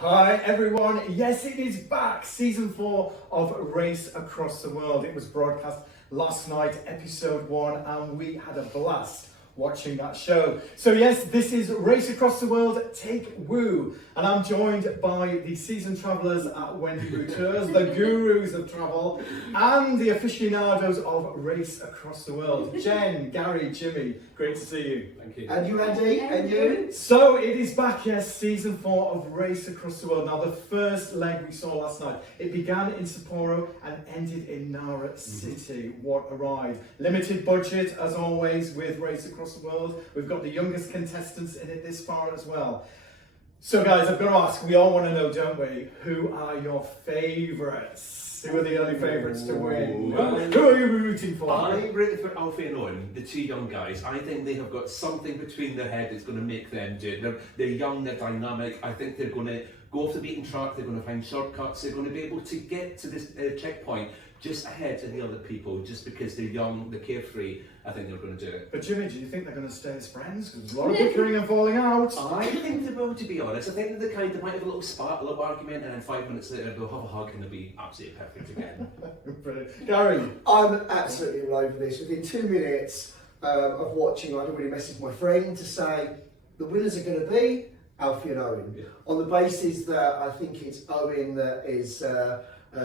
Hi everyone, yes it is back, season 4 of Race Across the World. It was broadcast last night, episode 1, and we had a blast watching that show. So yes, this is Race Across the World, Take Woo, and I'm joined by the seasoned travellers at Wendy Wu Tours, the gurus of travel, and the aficionados of Race Across the World. Jen, Gary, Jimmy, great to see you. Thank you. And you, Andy, and you. So it is back, yes, season 4 of Race Across the World. Now the first leg we saw last night, it began in Sapporo and ended in Nara City. What a ride. Limited budget, as always, with Race Across the World. We've got the youngest contestants in it this far as well. So guys, I've got to ask, we all want to know, don't we, who are your favourites? Who are the early favourites to win? Who are you rooting for? I'm rooting for Alfie and Owen, the two young guys. I think they have got something between their head that's going to make them do it. They're young, they're dynamic. I think they're going to go off the beaten track, they're going to find shortcuts, they're going to be able to get to this checkpoint just ahead of the other people, just because they're young, they're carefree. I think they're going to do it. But Jimmy, do you think they're going to stay as friends? Because there's a lot of bickering and falling out. I think they will, to be honest. I think they're the kind that might have a little spark, a little argument, and then 5 minutes later they'll have a hug and they'll be absolutely perfect again. Brilliant. Gary? I'm absolutely all over this. Within 2 minutes of watching, I'd already messaged my friend to say the winners are going to be Alfie and Owen. Yeah. On the basis that I think it's Owen that is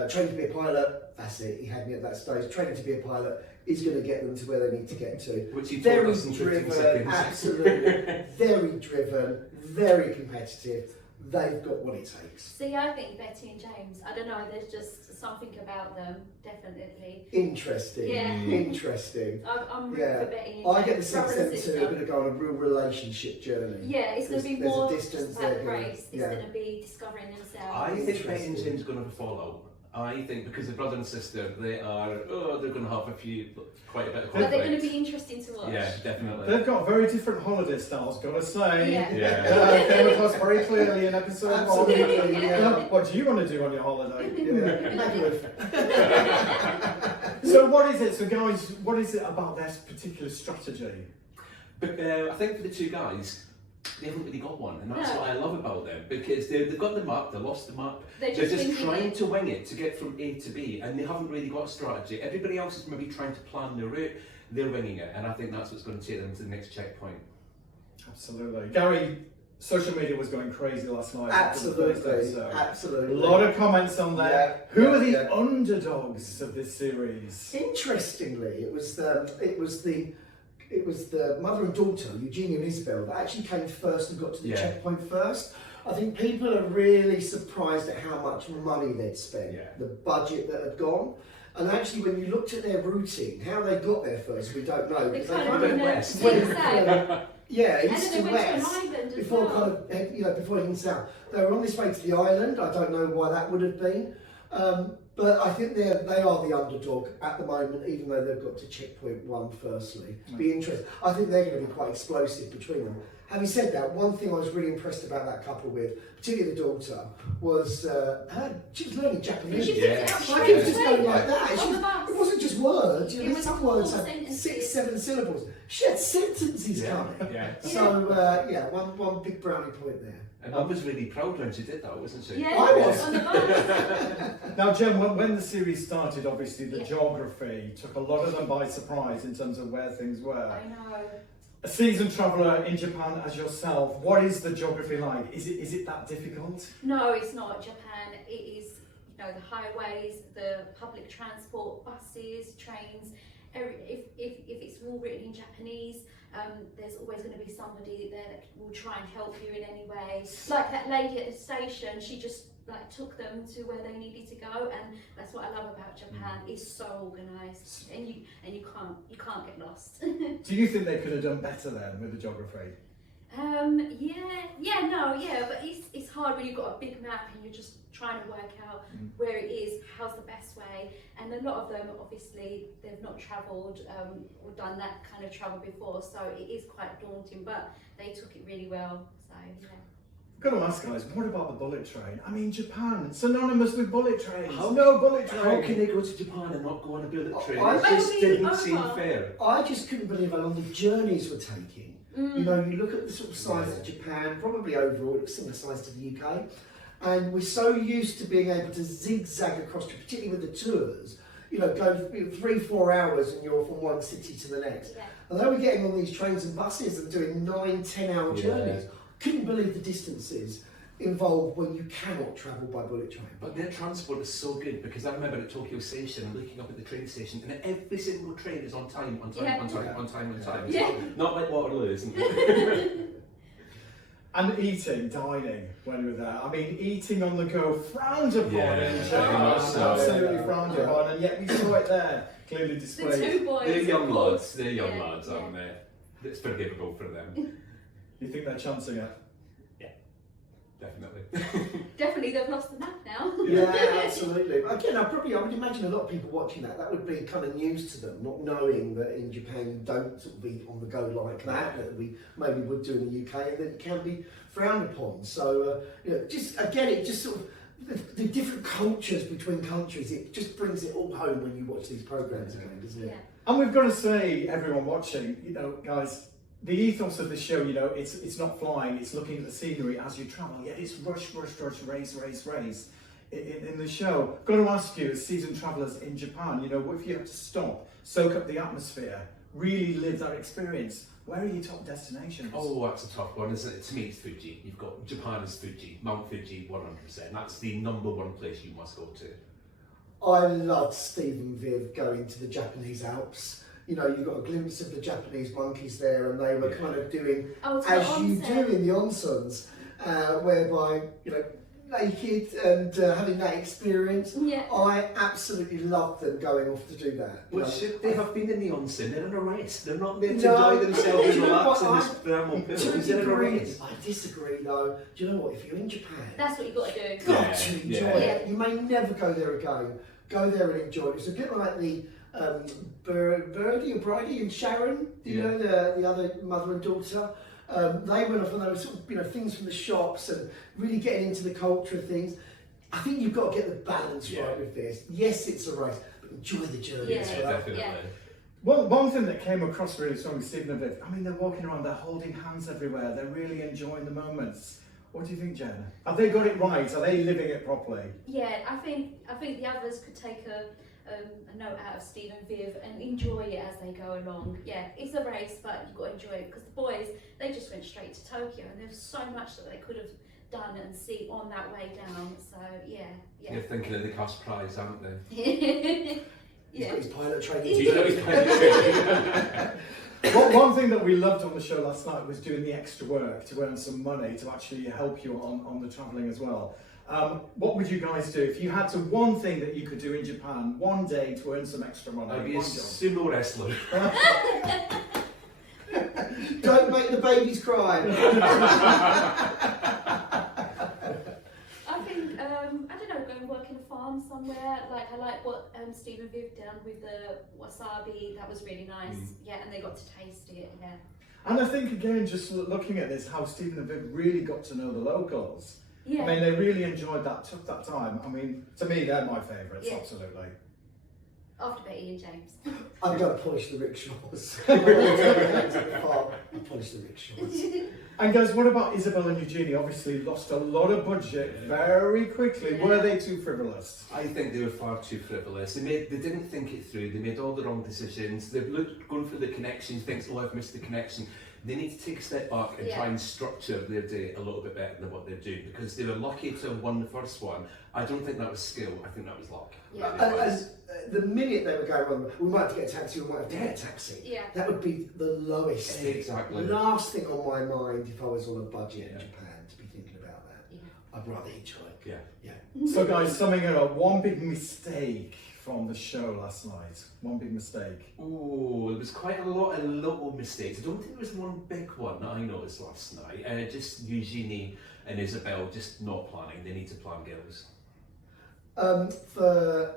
trained to be a pilot. That's it, he had me at that stage. Training to be a pilot is going to get them to where they need to get to. Which he very told us in 15 seconds. Absolutely. Very driven, very competitive. They've got what it takes. See, I think Betty and James, I don't know, there's just something about them, definitely. Interesting. Yeah. Interesting. I'm rooting for Betty and James. I get the sense that them two are going to go on a real relationship journey. Yeah, it's going to be There's more a distance just about the there. race. It's going to be discovering themselves. I think Betty and James are going to follow. I think because they're brother and sister, they're going to have quite a bit of conflict. But they're going to be interesting to watch. Yeah, definitely. They've got very different holiday styles, gotta say. Yeah. Came across very clearly in episode 1. Absolutely, yeah. What do you want to do on your holiday? Yeah. So what is it? So guys, what is it about this particular strategy? But I think for the two guys, they haven't really got one, and that's what I love about them, because they've got the map, they lost the map, they're just trying to wing it to get from A to B, and they haven't really got a strategy. Everybody else is maybe trying to plan their route, they're winging it, and I think that's what's going to take them to the next checkpoint. Absolutely. Gary, social media was going crazy last night. Absolutely, absolutely. A lot of comments on there. Yeah, Who are the underdogs of this series? Interestingly, it was the mother and daughter, Eugenie and Isabel, that actually came first and got to the checkpoint first. I think people are really surprised at how much money they'd spent, the budget that had gone. And actually, when you looked at their routing, how they got there first, we don't know. They Because kind they of west. East to west. Before before heading south. They were on this way to the island. I don't know why that would have been. But I think they are the underdog at the moment, even though they've got to checkpoint 1 firstly. Be interesting. I think they're going to be quite explosive between them. Having said that, one thing I was really impressed about that couple with, particularly the daughter, was she was learning Japanese. She was just going like that. It wasn't just words. You know, some words had 6, 7 syllables. She had sentences coming. So one big brownie point there. And I was really proud when she did that, wasn't she? Yeah, I was. On the bus. Now, Jen, when the series started, obviously the geography took a lot of them by surprise in terms of where things were. I know. A seasoned traveller in Japan as yourself, what is the geography like? Is it that difficult? No, it's not. Japan, it is, the highways, the public transport, buses, trains. If it's all written in Japanese, there's always going to be somebody there that will try and help you in any way. Like that lady at the station, she just took them to where they needed to go, and that's what I love about Japan. It's so organised, and you can't get lost. Do you think they could have done better then with the geography? But it's hard when you've got a big map and you're just trying to work out where it is, how's the best way, and a lot of them obviously they've not travelled or done that kind of travel before, so it is quite daunting, but they took it really well, so yeah. I've got to ask guys, what about the bullet train? I mean, Japan, synonymous with bullet trains. No bullet train. How can they go to Japan and not go on a bullet train? I It just didn't seem fair. I just couldn't believe how long the journeys were taking. You know, you look at the sort of size of Japan, probably overall it's similar size to the UK. And we're so used to being able to zigzag across, particularly with the tours, you know, go 3-4 hours and you're from one city to the next. Yeah. And they were getting on these trains and buses and doing 9-10 hour journeys. Couldn't believe the distances involved when you cannot travel by bullet train. But their transport is so good, because I remember at Tokyo Station, I'm looking up at the train station, and every single train is on time. Yeah. It's not like Waterloo, isn't it? And eating, dining, when we were there. I mean, eating on the go, frowned upon in very Japan, much so. absolutely frowned upon, and yet we saw it there, clearly The displayed. two boys. They're young of course. lads, aren't they? It's forgivable for them. You think they're chancing it? Definitely. Definitely, they've lost the map now. Yeah, absolutely. Again, I would imagine a lot of people watching that would be kind of news to them, not knowing that in Japan you don't sort of be on the go like that we maybe would do in the UK, and that it can be frowned upon. So, you know, just again, it just sort of, the different cultures between countries, it just brings it all home when you watch these programmes again, doesn't it? Yeah. And we've got to say, everyone watching, you know, guys, the ethos of the show, you know, it's not flying, it's looking at the scenery as you travel, yet it's rush, race. In the show, got to ask you, as seasoned travellers in Japan, you know, if you have to stop, soak up the atmosphere, really live that experience, where are your top destinations? Oh, that's a tough one, isn't it? To me, it's Fuji. You've got Japan is Fuji, Mount Fuji, 100%. That's the #1 place you must go to. I loved Stephen Viv going to the Japanese Alps. You know, you got a glimpse of the Japanese monkeys there, and they were kind of doing, as you do in the onsens, whereby, you know, naked and having that experience. Yeah. I absolutely loved them going off to do that. Well, should they have been in the onsen? They're in a race. They're not there to No, enjoy themselves and you know relax what, in this thermal pool. To a They're in a degree, race. I disagree though. Do you know what? If you're in Japan, That's what you've got to do. got Yeah, to enjoy yeah. it. You may never go there again. Go there and enjoy it. It's a bit like the Brydie and Sharon, you know, the other mother and daughter. They went off and they were sort of, you know, things from the shops and really getting into the culture of things. I think you've got to get the balance right with this. Yes, it's a race, but enjoy the journey as well. Definitely. Yeah. Well, one thing that came across really strong with Stephen and Viv, I mean, they're walking around, they're holding hands everywhere, they're really enjoying the moments. What do you think, Jenna? Have they got it right? Are they living it properly? Yeah, I think the others could take a note out of Steve and Viv and enjoy it as they go along. Yeah, it's a race, but you've got to enjoy it, because the boys, they just went straight to Tokyo, and there's so much that they could have done and see on that way down. So yeah. You're thinking of the cash prize, aren't they? He's got his pilot training. He's got his pilot training. Well, one thing that we loved on the show last night was doing the extra work to earn some money to actually help you on the travelling as well. What would you guys do if you had to one thing that you could do in Japan one day to earn some extra money? I'd be a One job. sumo wrestler. Don't make the babies cry. I think I don't know, go and work in a farm somewhere. Like I like what Steve and Viv done with the wasabi. That was really nice. Yeah, and they got to taste it. Yeah. And I think again, just looking at this, how Stephen and Viv really got to know the locals. Yeah. I mean, they really enjoyed that, took that time. I mean, to me, they're my favourites, Yeah. absolutely. After Betty and James. I'm going to polish the rickshaws. Polish the rickshaws. And guys, what about Isabel and Eugenie? Obviously lost a lot of budget very quickly. Yeah. Were they too frivolous? I think they were far too frivolous. They didn't think it through. They made all the wrong decisions. They've going for the connections, thinks, oh, I've missed the connection. They need to take a step back and try and structure their day a little bit better than what they're doing, because they were lucky to have won the first one. I don't think that was skill. I think that was luck. Yeah. And the minute they were going on, we might have to get a taxi, we might have to get a taxi. Yeah. That would be the lowest thing. Exactly. Last thing on my mind if I was on a budget in Japan to be thinking about that. Yeah. I'd rather hitchhike. Yeah. So guys, summing it up, one big mistake from the show last night. One big mistake. Oh, there was quite a lot of little mistakes. I don't think there was one big one that I noticed last night. Just Eugenie and Isabel just not planning. They need to plan, girls. For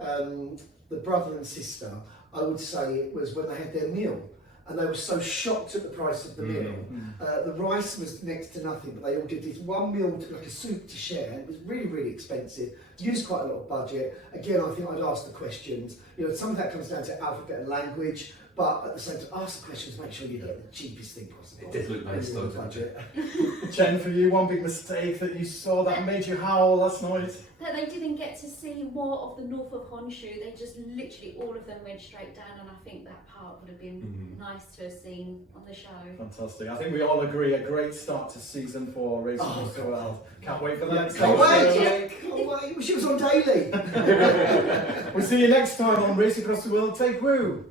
the brother and sister, I would say it was when they had their meal. And they were so shocked at the price of the meal. The rice was next to nothing, but they all did this one meal, like a soup to share. It was really, really expensive. Used quite a lot of budget. Again, I think I'd ask the questions. You know, some of that comes down to alphabet and language, but at the same time, ask the questions, make sure you get the cheapest thing possible. It did look nice though, didn't it? Jen, for you, one big mistake that you saw that made you howl last night? That they didn't get to see more of the north of Honshu. They just literally, all of them went straight down, and I think that part would have been nice to have seen on the show. Fantastic. I think we all agree, a great start to season 4 Race Across the World. Can't wait for the next Can't episode. wait! Can't wait! She was on daily! We'll see you next time on Race Across the World. Take Woo!